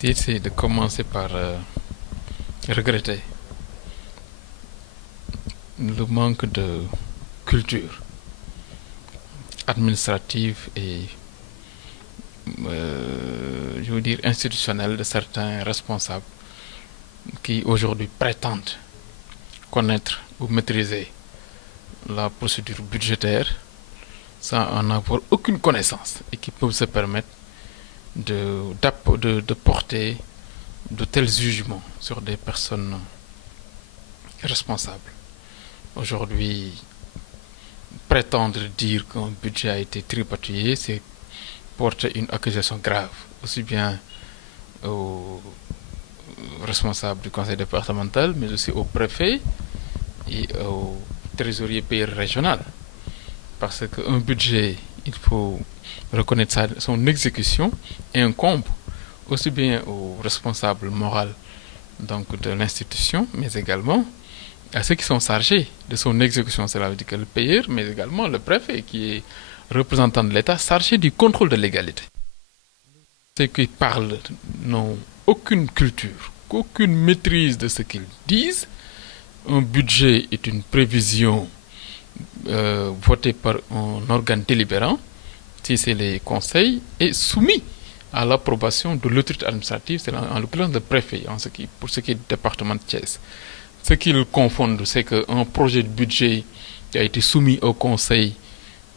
C'est de commencer par regretter le manque de culture administrative et, je veux dire, institutionnelle de certains responsables qui aujourd'hui prétendent connaître ou maîtriser la procédure budgétaire sans en avoir aucune connaissance et qui peuvent se permettre de porter de tels jugements sur des personnes responsables. Aujourd'hui, prétendre dire qu'un budget a été tripatouillé, c'est porter une accusation grave, aussi bien aux responsables du conseil départemental, mais aussi au préfet et au trésorier payeur régional. Parce qu'un budget, il faut reconnaître son exécution et incombe aussi bien aux responsables moraux donc de l'institution, mais également à ceux qui sont chargés de son exécution. Cela veut dire que le payeur, mais également le préfet qui est représentant de l'État chargé du contrôle de l'égalité. Ceux qui parlent n'ont aucune culture, aucune maîtrise de ce qu'ils disent. Un budget est une prévision votée par un organe délibérant, si c'est les conseils, et soumis à l'approbation de l'autorité administrative, c'est en l'occurrence le préfet, pour ce qui est du département de Thiès. Ce qu'ils confondent, c'est qu'un projet de budget qui a été soumis au conseil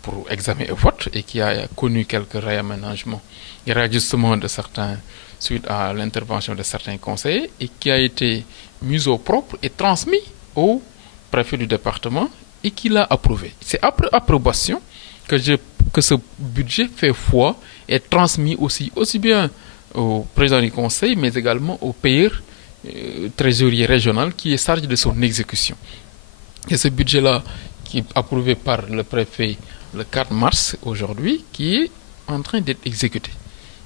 pour examen et vote et qui a connu quelques réaménagements et réajustements de certains suite à l'intervention de certains conseillers et qui a été mis au propre et transmis au préfet du département et qui l'a approuvé. C'est après approbation que ce budget fait foi et est transmis aussi bien au président du conseil, mais également au payeur trésorier régional qui est chargé de son exécution. Et ce budget-là, qui est approuvé par le préfet le 4 mars aujourd'hui, qui est en train d'être exécuté.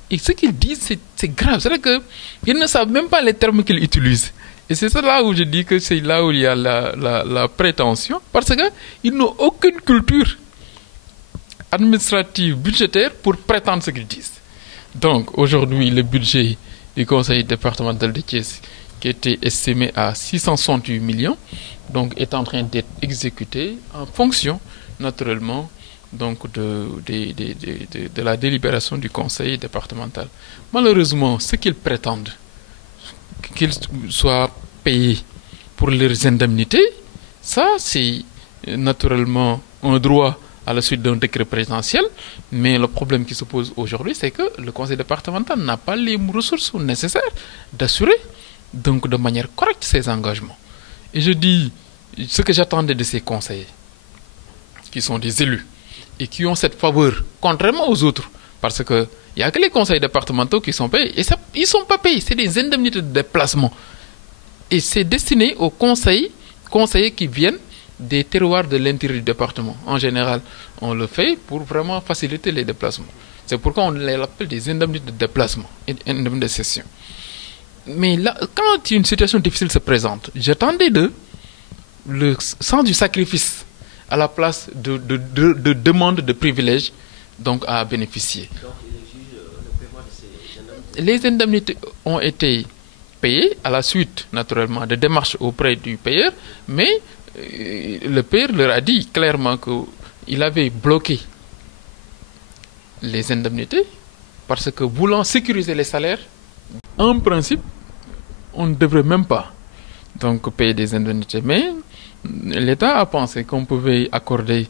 Et ce qu'ils disent, c'est grave. C'est-à-dire qu'ils ne savent même pas les termes qu'ils utilisent. Et c'est là où je dis que c'est là où il y a la prétention, parce qu'ils n'ont aucune culture administrative, budgétaire, pour prétendre ce qu'ils disent. Donc, aujourd'hui, le budget du conseil départemental de Thiès, qui était estimé à 668 millions, donc est en train d'être exécuté en fonction, naturellement, donc de la délibération du conseil départemental. Malheureusement, ce qu'ils prétendent, qu'ils soient payés pour leurs indemnités, ça c'est naturellement un droit à la suite d'un décret présidentiel, mais le problème qui se pose aujourd'hui, c'est que le conseil départemental n'a pas les ressources nécessaires d'assurer donc de manière correcte ses engagements. Et je dis, ce que j'attendais de ces conseillers, qui sont des élus, et qui ont cette faveur, contrairement aux autres, parce qu'il n'y a que les conseils départementaux qui sont payés, et ça, ils ne sont pas payés, c'est des indemnités de déplacement. Et c'est destiné aux conseillers qui viennent des terroirs de l'intérieur du département. En général, on le fait pour vraiment faciliter les déplacements. C'est pourquoi on les appelle des indemnités de déplacement et indemnités de session. Mais là, quand une situation difficile se présente, j'attendais le sens du sacrifice à la place de demande de privilèges donc à bénéficier. Donc il exige le paiement de ces indemnités. Les indemnités ont été payées à la suite, naturellement, de démarches auprès du payeur, mais le payeur leur a dit clairement qu'il avait bloqué les indemnités parce que voulant sécuriser les salaires, en principe, on ne devrait même pas donc payer des indemnités. Mais l'État a pensé qu'on pouvait accorder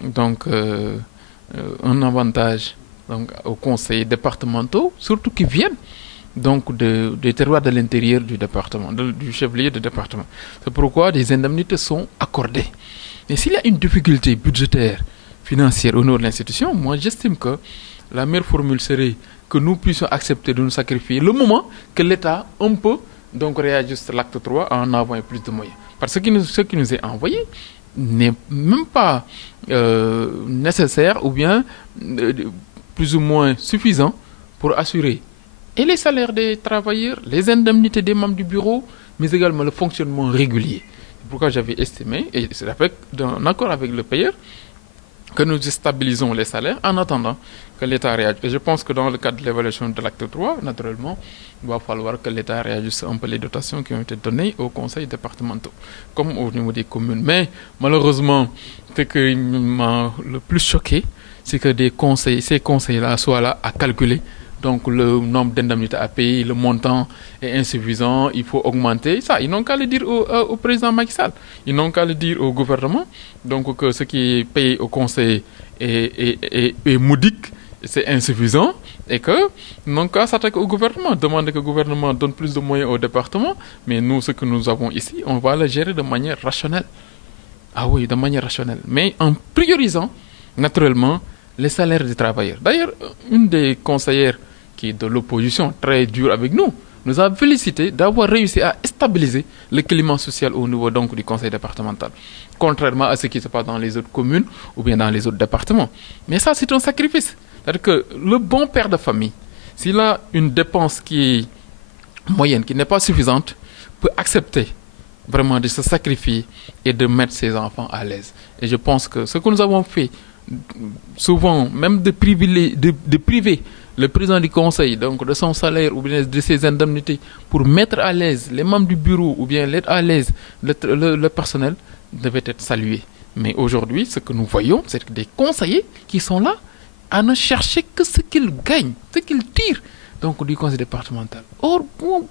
donc un avantage donc aux conseillers départementaux, surtout qui viennent donc des terroirs de l'intérieur du département, du chef-lieu du département. C'est pourquoi des indemnités sont accordées. Et s'il y a une difficulté budgétaire, financière au niveau de l'institution, moi j'estime que la meilleure formule serait que nous puissions accepter de nous sacrifier le moment que l'État un peu donc réajuste l'acte 3 en envoyant plus de moyens. Parce que ce qui nous est envoyé n'est même pas nécessaire ou bien plus ou moins suffisant pour assurer et les salaires des travailleurs, les indemnités des membres du bureau, mais également le fonctionnement régulier. C'est pourquoi j'avais estimé, et c'est en accord avec le payeur, que nous stabilisons les salaires en attendant que l'État réagisse. Et je pense que dans le cadre de l'évaluation de l'acte 3, naturellement, il va falloir que l'État réagisse un peu les dotations qui ont été données aux conseils départementaux, comme au niveau des communes. Mais malheureusement, ce qui m'a le plus choqué, c'est que ces conseils-là soient là à calculer. Donc le nombre d'indemnités à payer, le montant est insuffisant, il faut augmenter. Ça, ils n'ont qu'à le dire au président Macky Sall. Ils n'ont qu'à le dire au gouvernement. Donc que ce qui est payé au conseil est modique, c'est insuffisant. Et que n'ont qu'à s'attaquer au gouvernement. Demander que le gouvernement donne plus de moyens au département. Mais nous, ce que nous avons ici, on va le gérer de manière rationnelle. Ah oui, de manière rationnelle. Mais en priorisant, naturellement, les salaires des travailleurs. D'ailleurs, une des conseillères qui est de l'opposition, très dure avec nous, nous a félicité d'avoir réussi à stabiliser le climat social au niveau donc du conseil départemental, contrairement à ce qui se passe dans les autres communes ou bien dans les autres départements. Mais ça, c'est un sacrifice. C'est-à-dire que le bon père de famille, s'il a une dépense qui est moyenne, qui n'est pas suffisante, peut accepter vraiment de se sacrifier et de mettre ses enfants à l'aise. Et je pense que ce que nous avons fait, souvent, même de priver le président du conseil donc de son salaire ou bien de ses indemnités pour mettre à l'aise les membres du bureau ou bien mettre à l'aise le personnel, devait être salué. Mais aujourd'hui, ce que nous voyons, c'est que des conseillers qui sont là à ne chercher que ce qu'ils gagnent, ce qu'ils tirent donc du conseil départemental. Or,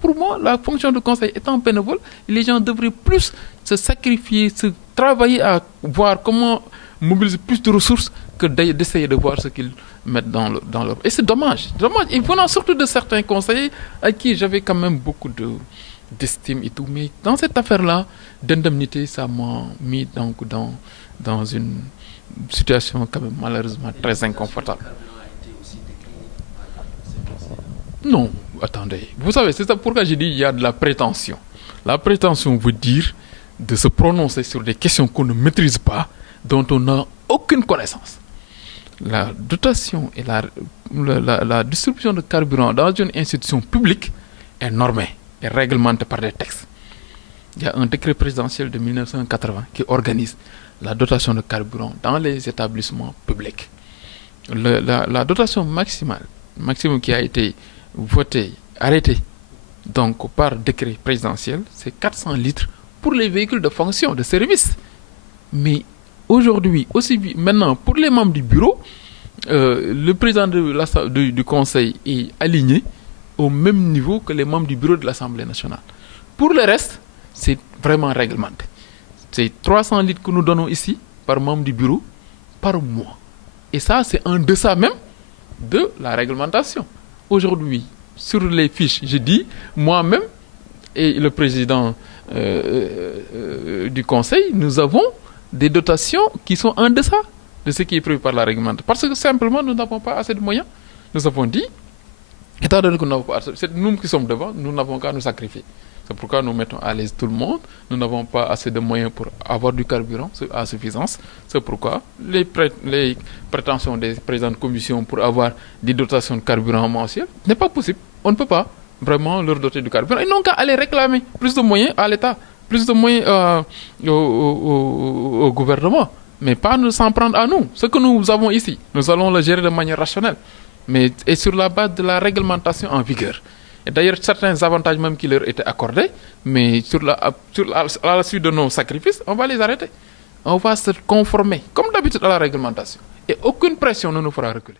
pour moi, la fonction de conseil étant bénévole, les gens devraient plus se sacrifier, se travailler à voir comment mobiliser plus de ressources que d'essayer de voir ce qu'ils mettent dans leur... Et c'est dommage. Et venant surtout de certains conseillers à qui j'avais quand même beaucoup d'estime et tout. Mais dans cette affaire-là, d'indemnité, ça m'a mis donc dans une situation quand même malheureusement très inconfortable. Non, attendez. Vous savez, c'est ça pourquoi j'ai dit qu'il y a de la prétention. La prétention veut dire de se prononcer sur des questions qu'on ne maîtrise pas, dont on n'a aucune connaissance. La dotation et la distribution de carburant dans une institution publique est normée et réglementée par des textes. Il y a un décret présidentiel de 1980 qui organise la dotation de carburant dans les établissements publics. La dotation maximum qui a été votée, arrêtée donc par décret présidentiel, c'est 400 litres pour les véhicules de fonction, de service. Mais aujourd'hui, maintenant, pour les membres du bureau, le président du conseil est aligné au même niveau que les membres du bureau de l'Assemblée nationale. Pour le reste, c'est vraiment réglementé. C'est 300 litres que nous donnons ici par membre du bureau par mois. Et ça, c'est en deçà même de la réglementation. Aujourd'hui, sur les fiches, je dis, moi-même et le président du conseil, nous avons des dotations qui sont en deçà de ce qui est prévu par la réglementation. Parce que simplement, nous n'avons pas assez de moyens. Nous avons dit, étant donné que nous n'avons pas assez, c'est nous qui sommes devant, nous n'avons qu'à nous sacrifier. C'est pourquoi nous mettons à l'aise tout le monde. Nous n'avons pas assez de moyens pour avoir du carburant à suffisance. C'est pourquoi les prétentions des présidents de commission pour avoir des dotations de carburant mensuelles n'est pas possible. On ne peut pas vraiment leur doter du carburant. Ils n'ont qu'à aller réclamer plus de moyens à l'État, plus de moyens au gouvernement, mais pas nous s'en prendre à nous. Ce que nous avons ici, nous allons le gérer de manière rationnelle, mais et sur la base de la réglementation en vigueur. Et d'ailleurs, certains avantages même qui leur étaient accordés, mais à la suite de nos sacrifices, on va les arrêter. On va se conformer, comme d'habitude, à la réglementation. Et aucune pression ne nous fera reculer.